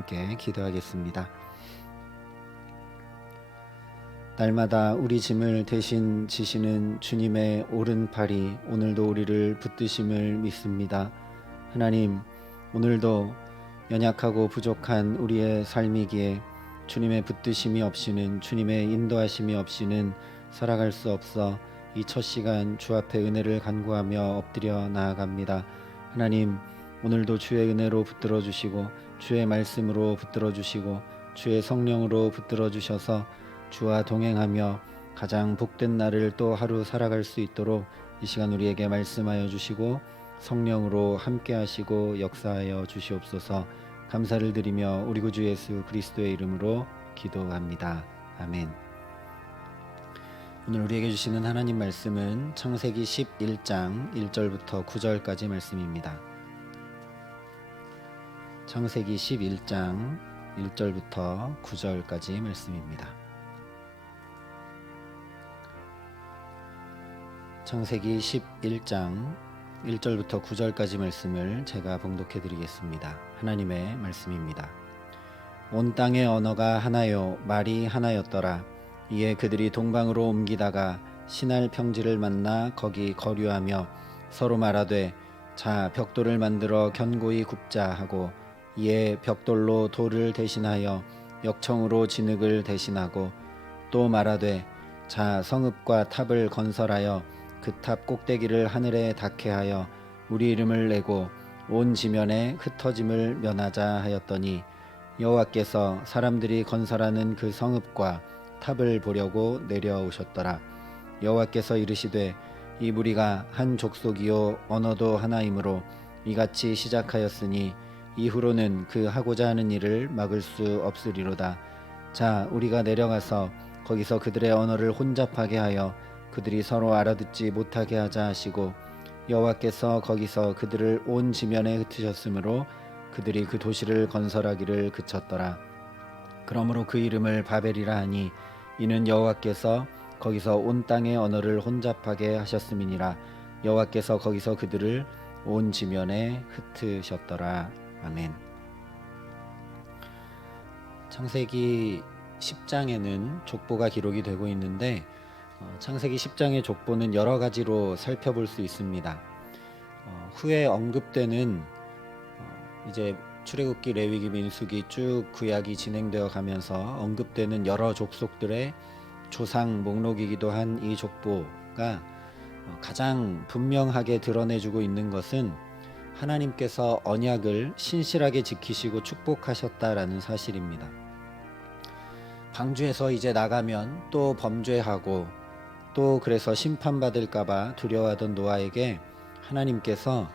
함께 기도하겠습니다. 날마다 우리 짐을 대신 지시는 주님의 오른팔이 오늘도 우리를 붙드심을 믿습니다. 하나님, 오늘도 연약하고 부족한 우리의 삶이기에 주님의 붙드심이 없이는, 주님의 인도하심이 없이는 살아갈 수 없어 이 첫 시간 주 앞에 은혜를 간구하며 엎드려 나아갑니다. 하나님, 오늘도 주의 은혜로 붙들어 주시고 주의 말씀으로 붙들어 주시고 주의 성령으로 붙들어 주셔서 주와 동행하며 가장 복된 날을 또 하루 살아갈 수 있도록 이 시간 우리에게 말씀하여 주시고 성령으로 함께 하시고 역사하여 주시옵소서. 감사를 드리며 우리 구주 예수 그리스도의 이름으로 기도합니다. 아멘. 오늘 우리에게 주시는 하나님 말씀은 창세기 11장 1절부터 9절까지 말씀입니다. 창세기 11장 1절부터 9절까지 말씀입니다. 창세기 11장 1절부터 9절까지 말씀을 제가 봉독해 드리겠습니다. 하나님의 말씀입니다. 온 땅의 언어가 하나요 말이 하나였더라. 이에 그들이 동방으로 옮기다가 시날 평지를 만나 거기 거류하며 서로 말하되 자 벽돌을 만들어 견고히 굽자 하고 이에 벽돌로 돌을 대신하여 역청으로 진흙을 대신하고 또 말하되 자 성읍과 탑을 건설하여 그 탑 꼭대기를 하늘에 닿게 하여 우리 이름을 내고 온 지면에 흩어짐을 면하자 하였더니 여호와께서 사람들이 건설하는 그 성읍과 탑을 보려고 내려오셨더라. 여호와께서 이르시되 이 무리가 한 족속이요 언어도 하나이므로 이같이 시작하였으니 이후로는 그 하고자 하는 일을 막을 수 없으리로다. 자 우리가 내려가서 거기서 그들의 언어를 혼잡하게 하여 그들이 서로 알아듣지 못하게 하자 하시고 여호와께서 거기서 그들을 온 지면에 흩으셨으므로 그들이 그 도시를 건설하기를 그쳤더라. 그러므로 그 이름을 바벨이라 하니 이는 여호와께서 거기서 온 땅의 언어를 혼잡하게 하셨음이니라. 여호와께서 거기서 그들을 온 지면에 흩으셨더라. 아멘. 창세기 10장에는 족보가 기록이 되고 있는데 창세기 10장의 족보는 여러 가지로 살펴볼 수 있습니다. 후에 언급되는 이제 출애굽기, 레위기, 민수기 쭉 구약이 진행되어 가면서 언급되는 여러 족속들의 조상 목록이기도 한 이 족보가 가장 분명하게 드러내주고 있는 것은 하나님께서 언약을 신실하게 지키시고 축복하셨다라는 사실입니다. 방주에서 이제 나가면 또 범죄하고 또 그래서 심판받을까봐 두려워하던 노아에게 하나님께서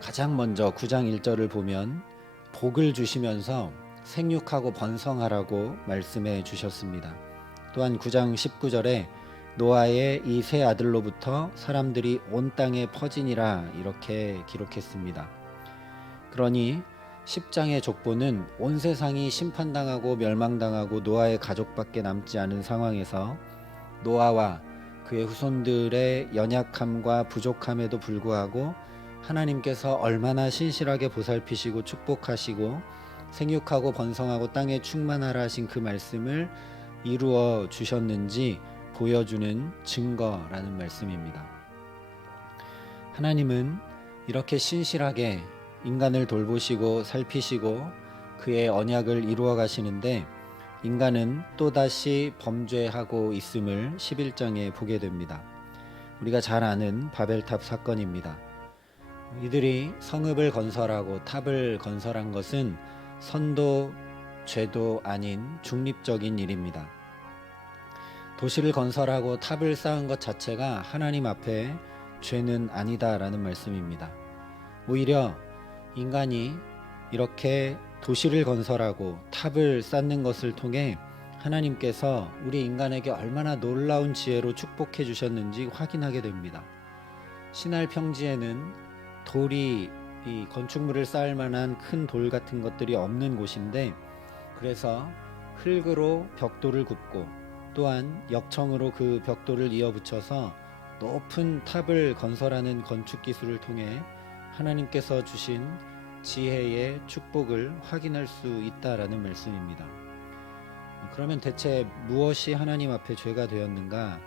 가장 먼저 9장 1절을 보면 복을 주시면서 생육하고 번성하라고 말씀해 주셨습니다. 또한 9장 19절에 노아의 이 세 아들로부터 사람들이 온 땅에 퍼지니라 이렇게 기록했습니다. 그러니 10장의 족보는 온 세상이 심판당하고 멸망당하고 노아의 가족밖에 남지 않은 상황에서 노아와 그의 후손들의 연약함과 부족함에도 불구하고 하나님께서 얼마나 신실하게 보살피시고 축복하시고 생육하고 번성하고 땅에 충만하라 하신 그 말씀을 이루어 주셨는지 보여주는 증거라는 말씀입니다. 하나님은 이렇게 신실하게 인간을 돌보시고 살피시고 그의 언약을 이루어 가시는데 인간은 또다시 범죄하고 있음을 11장에 보게 됩니다. 우리가 잘 아는 바벨탑 사건입니다. 이들이 성읍을 건설하고 탑을 건설한 것은 선도, 죄도 아닌 중립적인 일입니다. 도시를 건설하고 탑을 쌓은 것 자체가 하나님 앞에 죄는 아니다라는 말씀입니다. 오히려 인간이 이렇게 도시를 건설하고 탑을 쌓는 것을 통해 하나님께서 우리 인간에게 얼마나 놀라운 지혜로 축복해 주셨는지 확인하게 됩니다. 시날 평지에는 돌이 이 건축물을 쌓을 만한 큰 돌 같은 것들이 없는 곳인데 그래서 흙으로 벽돌을 굽고 또한 역청으로 그 벽돌을 이어붙여서 높은 탑을 건설하는 건축 기술을 통해 하나님께서 주신 지혜의 축복을 확인할 수 있다라는 말씀입니다. 그러면 대체 무엇이 하나님 앞에 죄가 되었는가?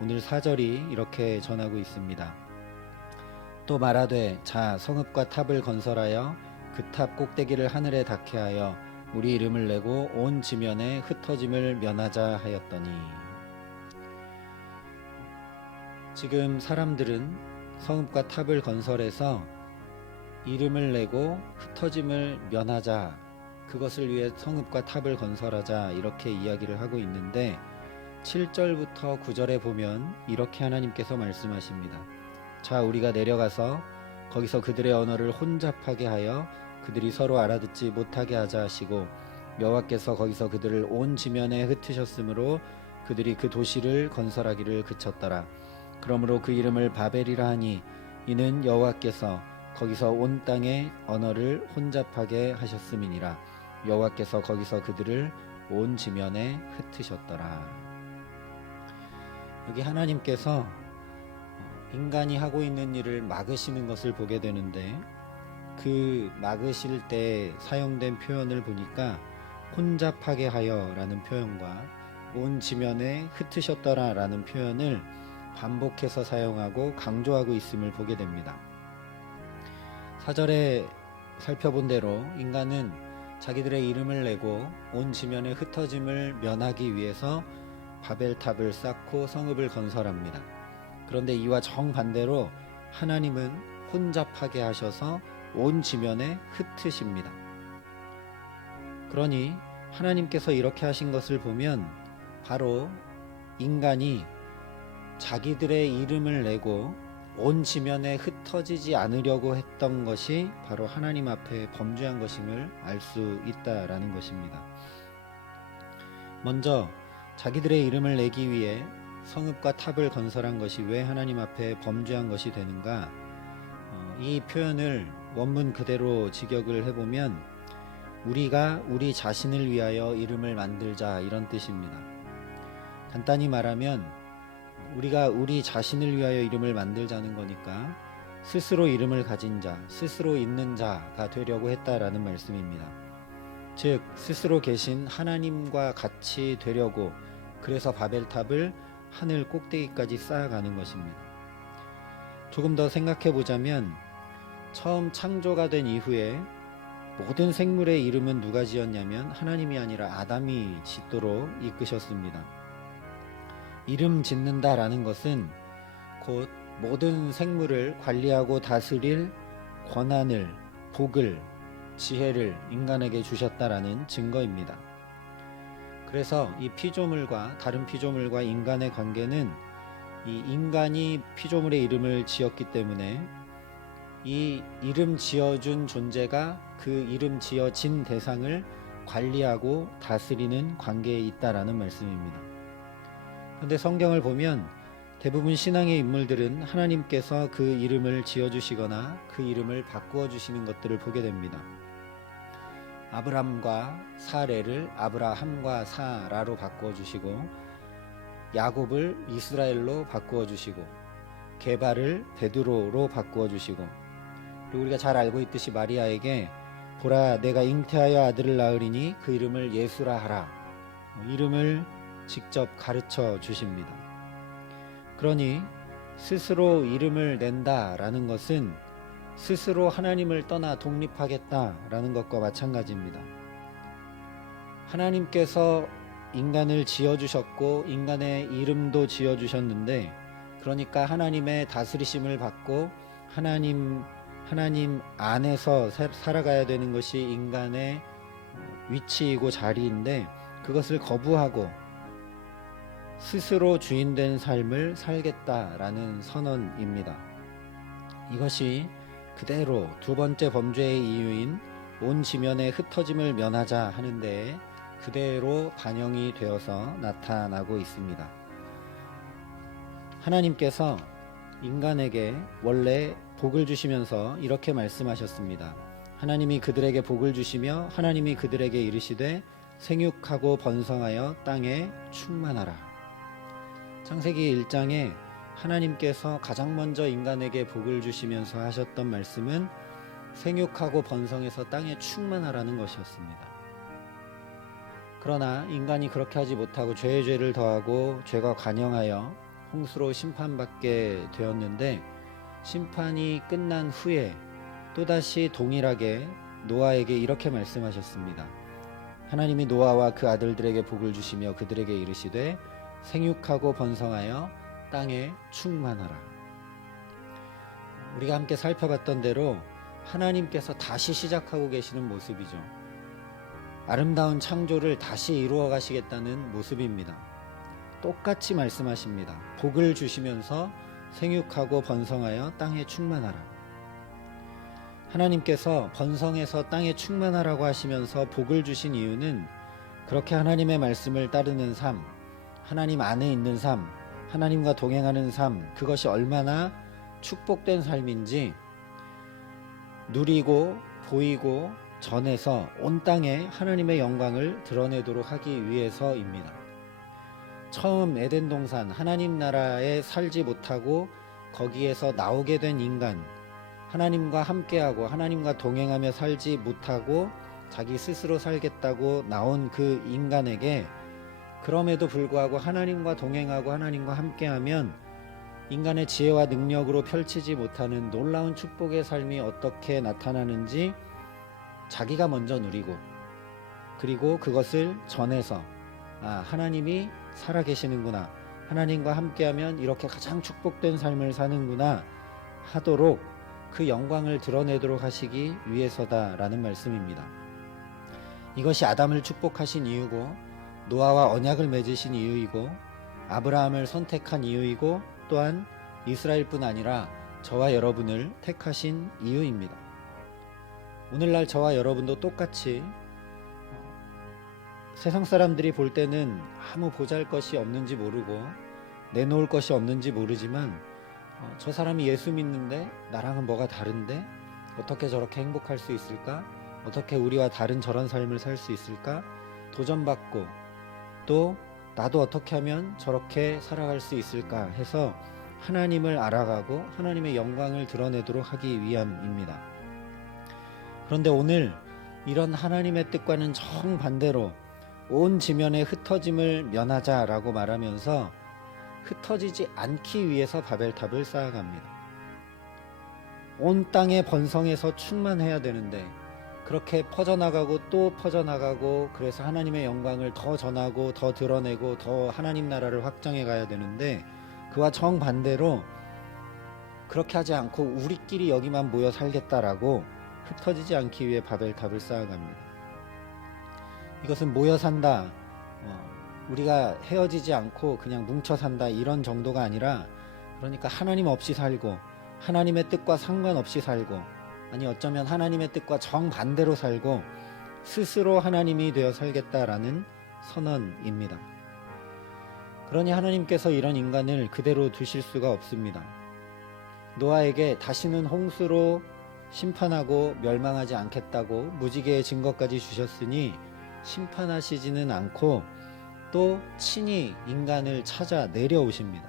오늘 4절이 이렇게 전하고 있습니다. 또 말하되 자 성읍과 탑을 건설하여 그 탑 꼭대기를 하늘에 닿게 하여 우리 이름을 내고 온 지면에 흩어짐을 면하자 하였더니. 지금 사람들은 성읍과 탑을 건설해서 이름을 내고 흩어짐을 면하자, 그것을 위해 성읍과 탑을 건설하자 이렇게 이야기를 하고 있는데 7절부터 9절에 보면 이렇게 하나님께서 말씀하십니다. 자 우리가 내려가서 거기서 그들의 언어를 혼잡하게 하여 그들이 서로 알아듣지 못하게 하자 하시고 여호와께서 거기서 그들을 온 지면에 흩으셨으므로 그들이 그 도시를 건설하기를 그쳤더라. 그러므로 그 이름을 바벨이라 하니 이는 여호와께서 거기서 온 땅의 언어를 혼잡하게 하셨음이니라. 여호와께서 거기서 그들을 온 지면에 흩으셨더라. 여기 하나님께서 인간이 하고 있는 일을 막으시는 것을 보게 되는데 그 막으실 때 사용된 표현을 보니까 혼잡하게 하여 라는 표현과 온 지면에 흩으셨더라 라는 표현을 반복해서 사용하고 강조하고 있음을 보게 됩니다. 4절에 살펴본 대로 인간은 자기들의 이름을 내고 온 지면에 흩어짐을 면하기 위해서 바벨탑을 쌓고 성읍을 건설합니다. 그런데 이와 정반대로 하나님은 혼잡하게 하셔서 온 지면에 흩으십니다. 그러니 하나님께서 이렇게 하신 것을 보면 바로 인간이 자기들의 이름을 내고 온 지면에 흩어지지 않으려고 했던 것이 바로 하나님 앞에 범죄한 것임을 알 수 있다라는 것입니다. 먼저 자기들의 이름을 내기 위해 성읍과 탑을 건설한 것이 왜 하나님 앞에 범죄한 것이 되는가? 이 표현을 원문 그대로 직역을 해보면 우리가 우리 자신을 위하여 이름을 만들자 이런 뜻입니다. 간단히 말하면 우리가 우리 자신을 위하여 이름을 만들자는 거니까 스스로 이름을 가진 자, 스스로 있는 자가 되려고 했다라는 말씀입니다. 즉 스스로 계신 하나님과 같이 되려고, 그래서 바벨탑을 하늘 꼭대기까지 쌓아가는 것입니다. 조금 더 생각해 보자면 처음 창조가 된 이후에 모든 생물의 이름은 누가 지었냐면 하나님이 아니라 아담이 짓도록 이끄셨습니다. 이름 짓는다라는 것은 곧 모든 생물을 관리하고 다스릴 권한을, 복을, 지혜를 인간에게 주셨다라는 증거입니다. 그래서 이 피조물과 다른 피조물과 인간의 관계는 이 인간이 피조물의 이름을 지었기 때문에 이 이름 지어준 존재가 그 이름 지어진 대상을 관리하고 다스리는 관계에 있다라는 말씀입니다. 그런데 성경을 보면 대부분 신앙의 인물들은 하나님께서 그 이름을 지어주시거나 그 이름을 바꾸어 주시는 것들을 보게 됩니다. 아브람과 사레를 아브라함과 사라로 바꾸어 주시고, 야곱을 이스라엘로 바꾸어 주시고, 게바를 베드로로 바꾸어 주시고, 그리고 우리가 잘 알고 있듯이 마리아에게 보라 내가 잉태하여 아들을 낳으리니 그 이름을 예수라 하라, 이름을 직접 가르쳐 주십니다. 그러니 스스로 이름을 낸다라는 것은 스스로 하나님을 떠나 독립하겠다라는 것과 마찬가지입니다. 하나님께서 인간을 지어주셨고 인간의 이름도 지어주셨는데, 그러니까 하나님의 다스리심을 받고 하나님 안에서 살아가야 되는 것이 인간의 위치이고 자리인데, 그것을 거부하고 스스로 주인된 삶을 살겠다라는 선언입니다. 이것이 그대로 두 번째 범죄의 이유인 온 지면에 흩어짐을 면하자 하는데 그대로 반영이 되어서 나타나고 있습니다. 하나님께서 인간에게 원래 복을 주시면서 이렇게 말씀하셨습니다. 하나님이 그들에게 복을 주시며 하나님이 그들에게 이르시되 생육하고 번성하여 땅에 충만하라. 창세기 1장에 하나님께서 가장 먼저 인간에게 복을 주시면서 하셨던 말씀은 생육하고 번성해서 땅에 충만하라는 것이었습니다. 그러나 인간이 그렇게 하지 못하고 죄에 죄를 더하고 죄가 관영하여 홍수로 심판받게 되었는데, 심판이 끝난 후에 또다시 동일하게 노아에게 이렇게 말씀하셨습니다. 하나님이 노아와 그 아들들에게 복을 주시며 그들에게 이르시되 생육하고 번성하여 땅에 충만하라. 우리가 함께 살펴봤던 대로 하나님께서 다시 시작하고 계시는 모습이죠. 아름다운 창조를 다시 이루어 가시겠다는 모습입니다. 똑같이 말씀하십니다. 복을 주시면서 생육하고 번성하여 땅에 충만하라. 하나님께서 번성해서 땅에 충만하라고 하시면서 복을 주신 이유는 그렇게 하나님의 말씀을 따르는 삶, 하나님 안에 있는 삶, 하나님과 동행하는 삶, 그것이 얼마나 축복된 삶인지 누리고 보이고 전해서 온 땅에 하나님의 영광을 드러내도록 하기 위해서입니다. 처음 에덴 동산 하나님 나라에 살지 못하고 거기에서 나오게 된 인간, 하나님과 함께하고 하나님과 동행하며 살지 못하고 자기 스스로 살겠다고 나온 그 인간에게 그럼에도 불구하고 하나님과 동행하고 하나님과 함께하면 인간의 지혜와 능력으로 펼치지 못하는 놀라운 축복의 삶이 어떻게 나타나는지 자기가 먼저 누리고, 그리고 그것을 전해서 하나님이 살아계시는구나, 하나님과 함께하면 이렇게 가장 축복된 삶을 사는구나 하도록 그 영광을 드러내도록 하시기 위해서다라는 말씀입니다. 이것이 아담을 축복하신 이유고 노아와 언약을 맺으신 이유이고 아브라함을 선택한 이유이고 또한 이스라엘뿐 아니라 저와 여러분을 택하신 이유입니다. 오늘날 저와 여러분도 똑같이 세상 사람들이 볼 때는 아무 보잘것이 없는지 모르고 내놓을 것이 없는지 모르지만 저 사람이 예수 믿는데 나랑은 뭐가 다른데 어떻게 저렇게 행복할 수 있을까? 어떻게 우리와 다른 저런 삶을 살 수 있을까? 도전받고 또 나도 어떻게 하면 저렇게 살아갈 수 있을까 해서 하나님을 알아가고 하나님의 영광을 드러내도록 하기 위함입니다. 그런데 오늘 이런 하나님의 뜻과는 정반대로 온 지면의 흩어짐을 면하자라고 말하면서 흩어지지 않기 위해서 바벨탑을 쌓아갑니다. 온 땅에 번성해서 충만해야 되는데 그렇게 퍼져나가고 또 퍼져나가고 그래서 하나님의 영광을 더 전하고 더 드러내고 더 하나님 나라를 확장해 가야 되는데 그와 정반대로 그렇게 하지 않고 우리끼리 여기만 모여 살겠다라고 흩어지지 않기 위해 바벨탑을 쌓아갑니다. 이것은 모여 산다, 우리가 헤어지지 않고 그냥 뭉쳐 산다 이런 정도가 아니라, 그러니까 하나님 없이 살고 하나님의 뜻과 상관없이 살고, 아니 어쩌면 하나님의 뜻과 정반대로 살고 스스로 하나님이 되어 살겠다라는 선언입니다. 그러니 하나님께서 이런 인간을 그대로 두실 수가 없습니다. 노아에게 다시는 홍수로 심판하고 멸망하지 않겠다고 무지개의 증거까지 주셨으니 심판하시지는 않고 또 친히 인간을 찾아 내려오십니다.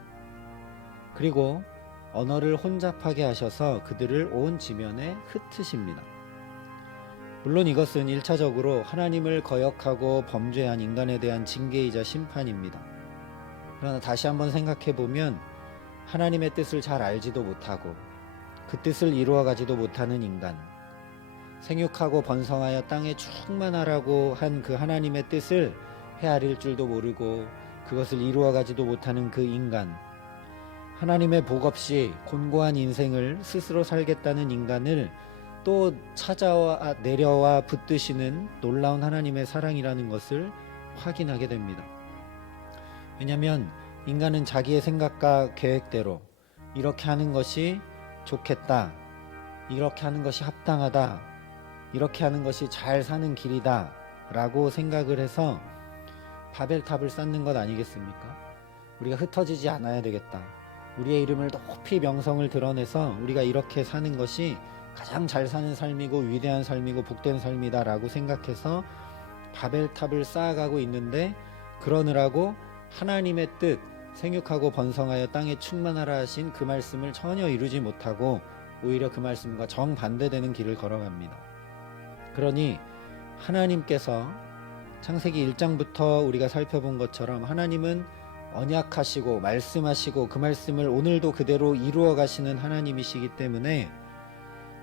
그리고 언어를 혼잡하게 하셔서 그들을 온 지면에 흩으십니다. 물론 이것은 1차적으로 하나님을 거역하고 범죄한 인간에 대한 징계이자 심판입니다. 그러나 다시 한번 생각해 보면 하나님의 뜻을 잘 알지도 못하고 그 뜻을 이루어가지도 못하는 인간, 생육하고 번성하여 땅에 충만하라고 한 그 하나님의 뜻을 헤아릴 줄도 모르고 그것을 이루어가지도 못하는 그 인간, 하나님의 복 없이 곤고한 인생을 스스로 살겠다는 인간을 또 찾아와 내려와 붙드시는 놀라운 하나님의 사랑이라는 것을 확인하게 됩니다. 왜냐하면 인간은 자기의 생각과 계획대로 이렇게 하는 것이 좋겠다, 이렇게 하는 것이 합당하다, 이렇게 하는 것이 잘 사는 길이다 라고 생각을 해서 바벨탑을 쌓는 것 아니겠습니까? 우리가 흩어지지 않아야 되겠다, 우리의 이름을 높이 명성을 드러내서 우리가 이렇게 사는 것이 가장 잘 사는 삶이고 위대한 삶이고 복된 삶이다 라고 생각해서 바벨탑을 쌓아가고 있는데, 그러느라고 하나님의 뜻, 생육하고 번성하여 땅에 충만하라 하신 그 말씀을 전혀 이루지 못하고 오히려 그 말씀과 정반대되는 길을 걸어갑니다. 그러니 하나님께서 창세기 1장부터 우리가 살펴본 것처럼 하나님은 언약하시고 말씀하시고 그 말씀을 오늘도 그대로 이루어 가시는 하나님이시기 때문에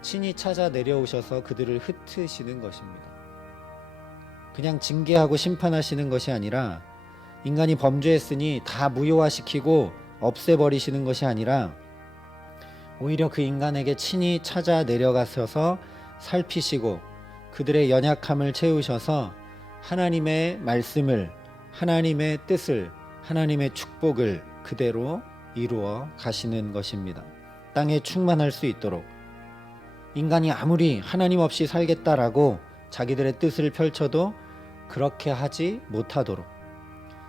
친히 찾아 내려오셔서 그들을 흩으시는 것입니다. 그냥 징계하고 심판하시는 것이 아니라 인간이 범죄했으니 다 무효화시키고 없애버리시는 것이 아니라 오히려 그 인간에게 친히 찾아 내려가셔서 살피시고 그들의 연약함을 채우셔서 하나님의 말씀을, 하나님의 뜻을, 하나님의 축복을 그대로 이루어 가시는 것입니다. 땅에 충만할 수 있도록 인간이 아무리 하나님 없이 살겠다라고 자기들의 뜻을 펼쳐도 그렇게 하지 못하도록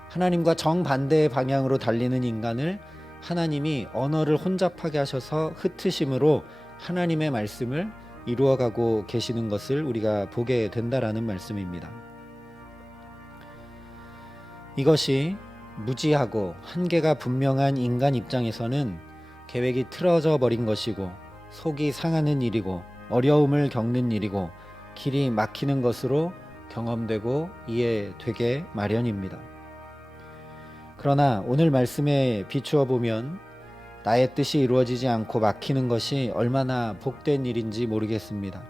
하나님과 정반대의 방향으로 달리는 인간을 하나님이 언어를 혼잡하게 하셔서 흩으심으로 하나님의 말씀을 이루어가고 계시는 것을 우리가 보게 된다라는 말씀입니다. 이것이 무지하고 한계가 분명한 인간 입장에서는 계획이 틀어져 버린 것이고 속이 상하는 일이고 어려움을 겪는 일이고 길이 막히는 것으로 경험되고 이해되게 마련입니다. 그러나 오늘 말씀에 비추어 보면 나의 뜻이 이루어지지 않고 막히는 것이 얼마나 복된 일인지 모르겠습니다.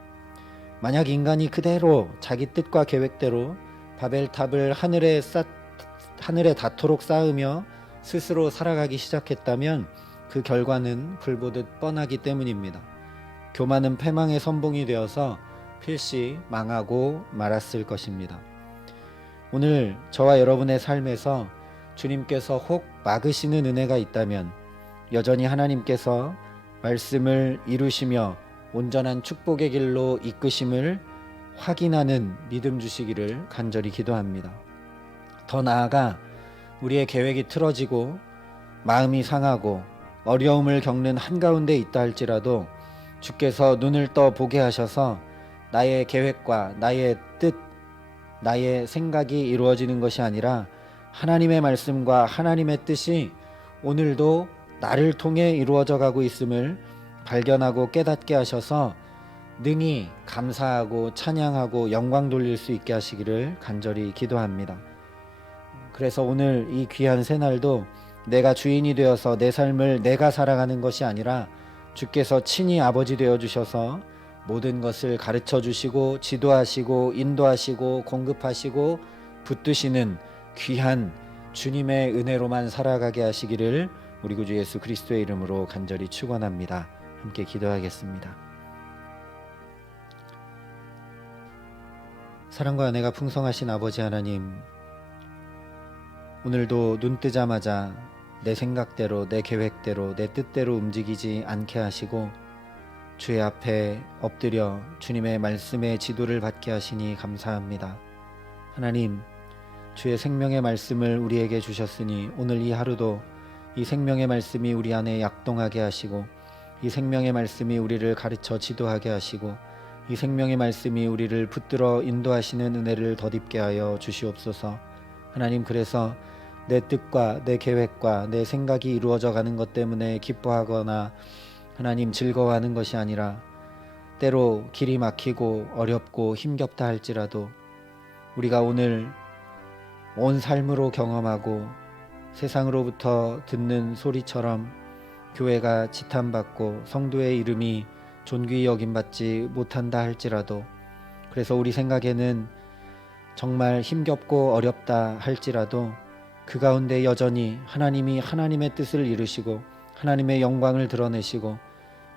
만약 인간이 그대로 자기 뜻과 계획대로 바벨탑을 하늘에 닿도록 쌓으며 스스로 살아가기 시작했다면 그 결과는 불보듯 뻔하기 때문입니다. 교만은 패망의 선봉이 되어서 필시 망하고 말았을 것입니다. 오늘 저와 여러분의 삶에서 주님께서 혹 막으시는 은혜가 있다면 여전히 하나님께서 말씀을 이루시며 온전한 축복의 길로 이끄심을 확인하는 믿음 주시기를 간절히 기도합니다. 더 나아가 우리의 계획이 틀어지고 마음이 상하고 어려움을 겪는 한가운데 있다 할지라도 주께서 눈을 떠 보게 하셔서 나의 계획과 나의 뜻, 나의 생각이 이루어지는 것이 아니라 하나님의 말씀과 하나님의 뜻이 오늘도 나를 통해 이루어져 가고 있음을 발견하고 깨닫게 하셔서 능히 감사하고 찬양하고 영광 돌릴 수 있게 하시기를 간절히 기도합니다. 그래서 오늘 이 귀한 새날도 내가 주인이 되어서 내 삶을 내가 살아가는 것이 아니라 주께서 친히 아버지 되어 주셔서 모든 것을 가르쳐 주시고 지도하시고 인도하시고 공급하시고 붙드시는 귀한 주님의 은혜로만 살아가게 하시기를 우리 구주 예수 그리스도의 이름으로 간절히 축원합니다. 함께 기도하겠습니다. 사랑과 은혜가 풍성하신 아버지 하나님, 오늘도 눈 뜨자마자 내 생각대로 내 계획대로 내 뜻대로 움직이지 않게 하시고 주의 앞에 엎드려 주님의 말씀의 지도를 받게 하시니 감사합니다. 하나님, 주의 생명의 말씀을 우리에게 주셨으니 오늘 이 하루도 이 생명의 말씀이 우리 안에 약동하게 하시고 이 생명의 말씀이 우리를 가르쳐 지도하게 하시고 이 생명의 말씀이 우리를 붙들어 인도하시는 은혜를 덧입게 하여 주시옵소서. 하나님, 그래서 내 뜻과 내 계획과 내 생각이 이루어져 가는 것 때문에 기뻐하거나 하나님 즐거워하는 것이 아니라 때로 길이 막히고 어렵고 힘겹다 할지라도 우리가 오늘 온 삶으로 경험하고 세상으로부터 듣는 소리처럼 교회가 지탄받고 성도의 이름이 존귀히 여김받지 못한다 할지라도, 그래서 우리 생각에는 정말 힘겹고 어렵다 할지라도 그 가운데 여전히 하나님이 하나님의 뜻을 이루시고 하나님의 영광을 드러내시고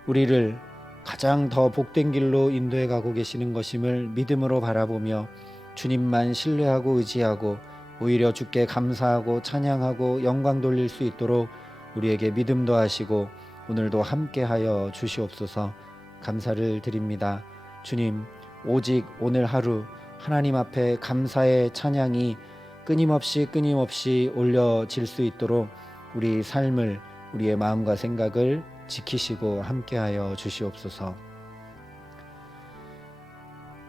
우리를 가장 더 복된 길로 인도해 가고 계시는 것임을 믿음으로 바라보며 주님만 신뢰하고 의지하고 오히려 주께 감사하고 찬양하고 영광 돌릴 수 있도록 우리에게 믿음도 하시고 오늘도 함께하여 주시옵소서. 감사를 드립니다. 주님, 오직 오늘 하루 하나님 앞에 감사의 찬양이 끊임없이 올려질 수 있도록 우리 삶을, 우리의 마음과 생각을 지키시고 함께하여 주시옵소서.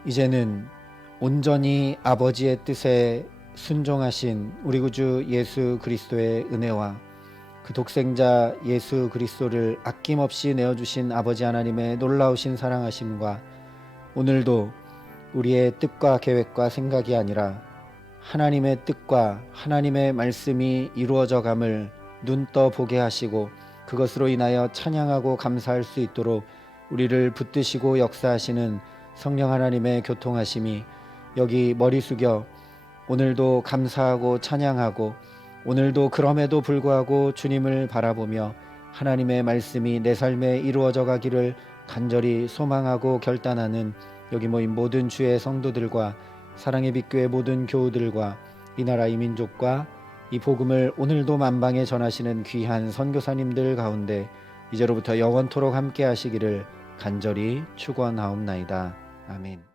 이제는 온전히 아버지의 뜻에 순종하신 우리 구주 예수 그리스도의 은혜와 그 독생자 예수 그리스도를 아낌없이 내어주신 아버지 하나님의 놀라우신 사랑하심과 오늘도 우리의 뜻과 계획과 생각이 아니라 하나님의 뜻과 하나님의 말씀이 이루어져 감을 눈 떠 보게 하시고 그것으로 인하여 찬양하고 감사할 수 있도록 우리를 붙드시고 역사하시는 성령 하나님의 교통하심이 여기 머리 숙여 오늘도 감사하고 찬양하고 오늘도 그럼에도 불구하고 주님을 바라보며 하나님의 말씀이 내 삶에 이루어져 가기를 간절히 소망하고 결단하는 여기 모인 모든 주의 성도들과 사랑의 빛교회 모든 교우들과 이 나라 이 민족과 이 복음을 오늘도 만방에 전하시는 귀한 선교사님들 가운데 이제로부터 영원토록 함께 하시기를 간절히 축원하옵나이다. 아멘.